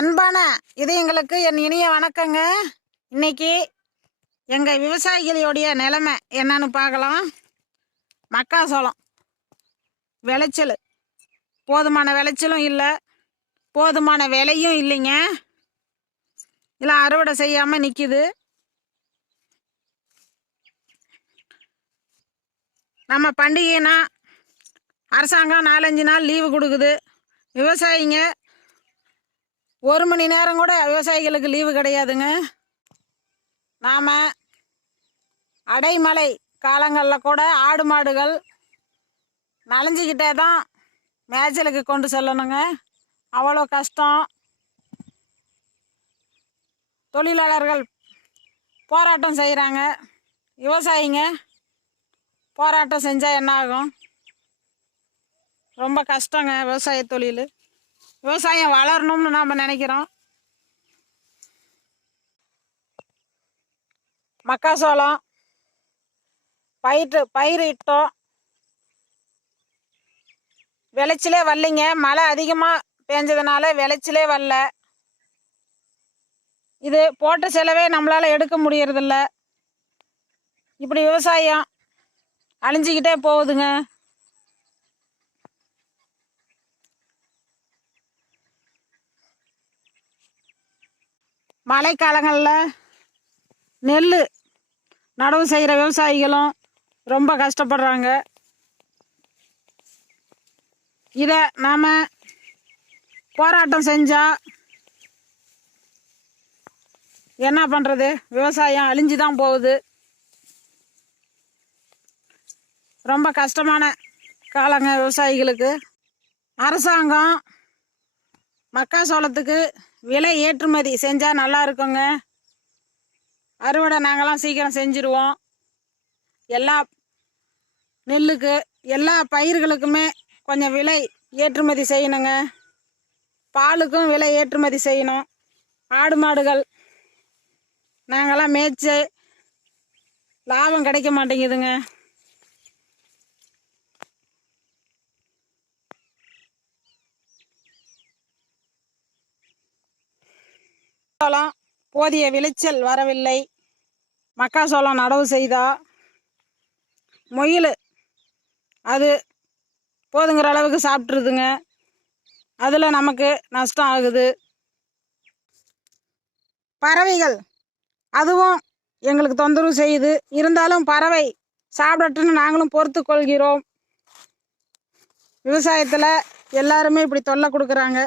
அன்பான இதயங்களுக்கு என் இனிய வணக்கங்க. இன்னைக்கு எங்கள் விவசாயிகளுடைய நிலைமை என்னன்னு பார்க்கலாம். மக்காசோளம் விளைச்சல் போதுமான விளைச்சலும் இல்லை, போதுமான விலையும் இல்லைங்க. இல்லை அறுவடை செய்யாமல் நிற்கிது. நம்ம பண்டிகைனா அரசாங்கம் 4-5 நாள் லீவு கொடுக்குது. விவசாயிங்க 1 மணி நேரம் கூட விவசாயிகளுக்கு லீவு கிடையாதுங்க. நாம் அடைமழை காலங்களில் கூட ஆடு மாடுகள் நனைஞ்சிக்கிட்டே தான் மேய்ச்சலுக்கு கொண்டு செல்லணுங்க. அவ்வளோ கஷ்டம். தொழிலாளர்கள் போராட்டம் செய்கிறாங்க. விவசாயிங்க போராட்டம் செஞ்சால் என்ன ஆகும்? ரொம்ப கஷ்டங்க விவசாய தொழில். விவசாயம் வளரணும்னு நாம் நினைக்கிறோம். மக்காசோளம் பயிரிட்டோம், விளைச்சலே வரலைங்க. மழை அதிகமாக பெஞ்சதுனால விளைச்சலே வரல. இது போட்ட செலவே நம்மளால் எடுக்க முடியறதில்ல. இப்படி விவசாயம் அழிஞ்சிக்கிட்டே போகுதுங்க. மழைக்காலங்களில் நெல் நடவு செய்கிற விவசாயிகளும் ரொம்ப கஷ்டப்படுறாங்க. இதை நாம் போராட்டம் செஞ்சால் என்ன பண்ணுறது? விவசாயம் அழிஞ்சு தான் போகுது. ரொம்ப கஷ்டமான காலங்க விவசாயிகளுக்கு. அரசாங்கம் மக்காசோளத்துக்கு விலை ஏற்றுமதி செஞ்சால் நல்லா இருக்குங்க. அறுவடை நாங்களாம் சீக்கிரம் செஞ்சுருவோம். எல்லா நெல்லுக்கு எல்லா பயிர்களுக்குமே கொஞ்சம் விலை ஏற்றுமதி செய்யணுங்க. பாலுக்கும் விலை ஏற்றுமதி செய்யணும். ஆடு மாடுகள் நாங்களாம் மேய்ச்சி லாபம் கிடைக்க மாட்டேங்குதுங்க. போதிய விளைச்சல் வரவில்லை. மக்காசோளம் நடவு செய்தா மொயில் அது போதுங்கிற அளவுக்கு சாப்பிட்ருதுங்க. அதில் நமக்கு நஷ்டம் ஆகுது. பறவைகள் அதுவும் எங்களுக்கு தொந்தரவு செய்யுது. இருந்தாலும் பறவை சாப்பிடட்டுன்னு நாங்களும் பொறுத்து கொள்கிறோம். விவசாயத்தில் எல்லாருமே இப்படி தொல்லை கொடுக்குறாங்க.